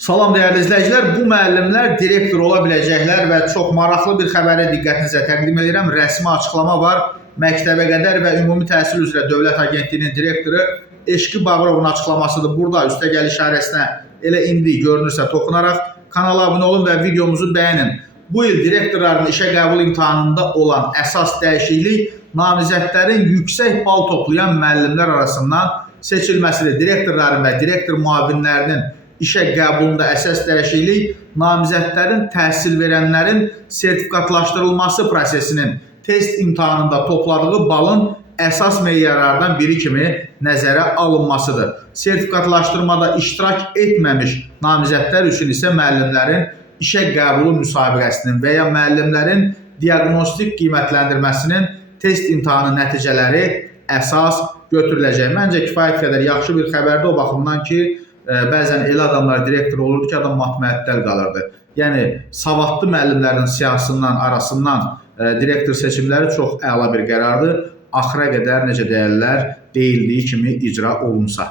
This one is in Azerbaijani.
Salam dəyərli izləyicilər, bu müəllimlər direktor ola biləcəklər və çox maraqlı bir xəbəri diqqətinizə təqdim edirəm. Rəsmi açıqlama var. Məktəbəqədər və Ümumi Təhsil üzrə Dövlət Agentliyinin direktoru Eşqi Bağırovun açıqlamasıdır. Burada üstəgəl işarəsinə elə indi görünürsə toxunaraq kanala abunə olun və videomuzu bəyənin. Bu il direktorların işə qəbul imtahanında olan əsas dəyişiklik namizədlərin yüksək bal toplayan müəllimlər arasından seçilməsidir. Direktorların və direktor müavinlərinin işə qəbulunda əsas dəyişiklik namizədlərin təhsil verənlərin sertifikatlaşdırılması prosesinin test imtahanında topladığı balın əsas meyarlardan biri kimi nəzərə alınmasıdır. Sertifikatlaşdırmada iştirak etməmiş namizədlər üçün isə müəllimlərin işə qəbulu müsabiqəsinin və ya müəllimlərin diaqnostik qiymətləndirməsinin test imtahanı nəticələri əsas götürüləcək. Məncə kifayət qədər yaxşı bir xəbərdir o baxımdan ki, bəzən elə adamlar direktor olurdu ki, adam matməəttəl qalırdı. Yəni, savadlı müəllimlərin siyasından, arasından direktor seçimləri çox əla bir qərardır. Axıra qədər necə deyərlər, deyildiyi kimi icra olunsa.